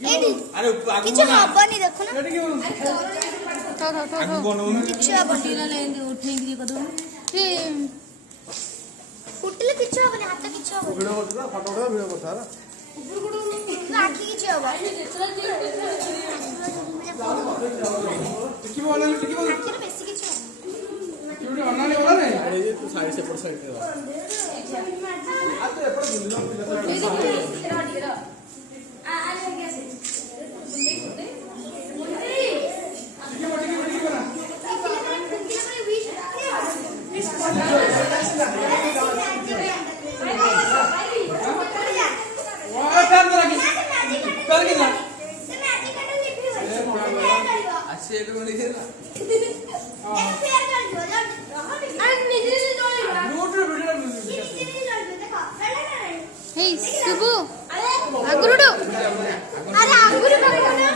কিছু হবনি দেখো না কিছু হবনি ফুটিলে কিছু হবনি হাতে কিছু হবনি ভিডিও করতে ফটো উঠা ভিডিও করতে হলা আখি কিছু হব কি বলে কি বলে আখি বেশি কিছু হবে কি ভিডিও অনলাইনে বলা নাই আরে তু সাইড से पर साइड पे आ तो एपड़ बुझलो Hey, Subu. Agurudu. अरे अंगूर पकड़ो ना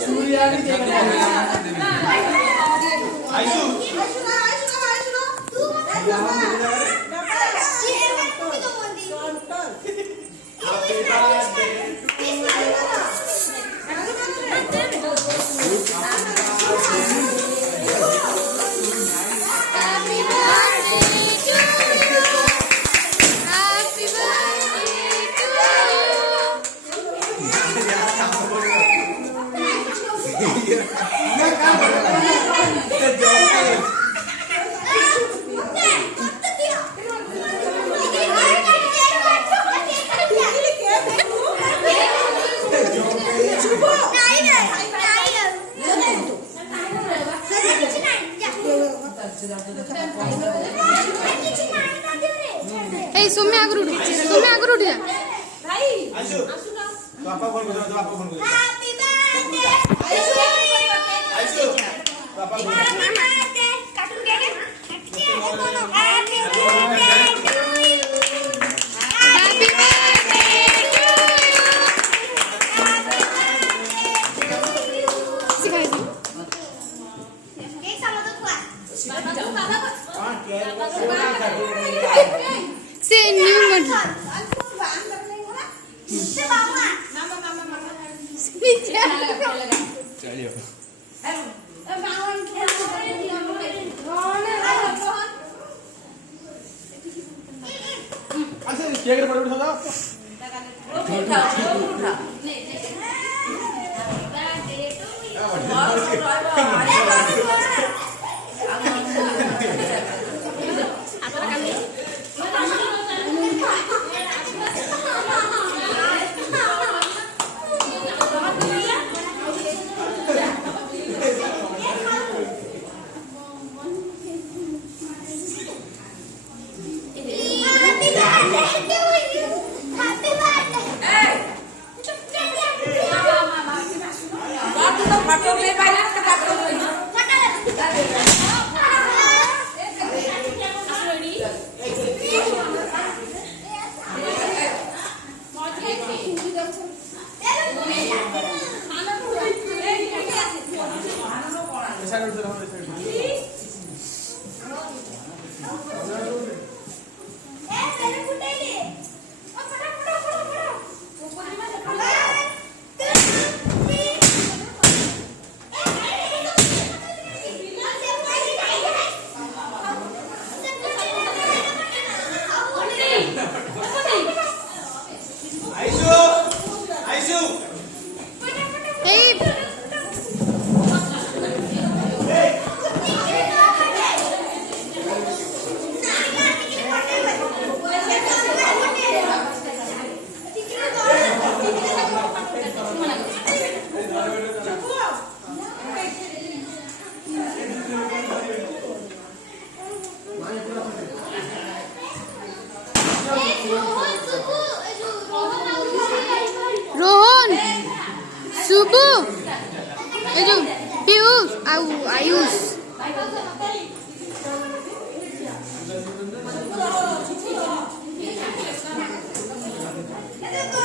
छुरी आ गई आइसु तू Hey, Sumya Agurudu. Sumya Agurudu. भाई आइसु पापा फोन कर दो आपको फोन कर हैप्पी बर्थडे आइसु पापा फोन कार्टून क्या है happy birthday to you Happy birthday. Cake सालो तो खुआ Say new model. चलिए अच्छा केक रे पड़ उठा Hey. Rohan, Subu, itu Pius, Ayus. Let's go.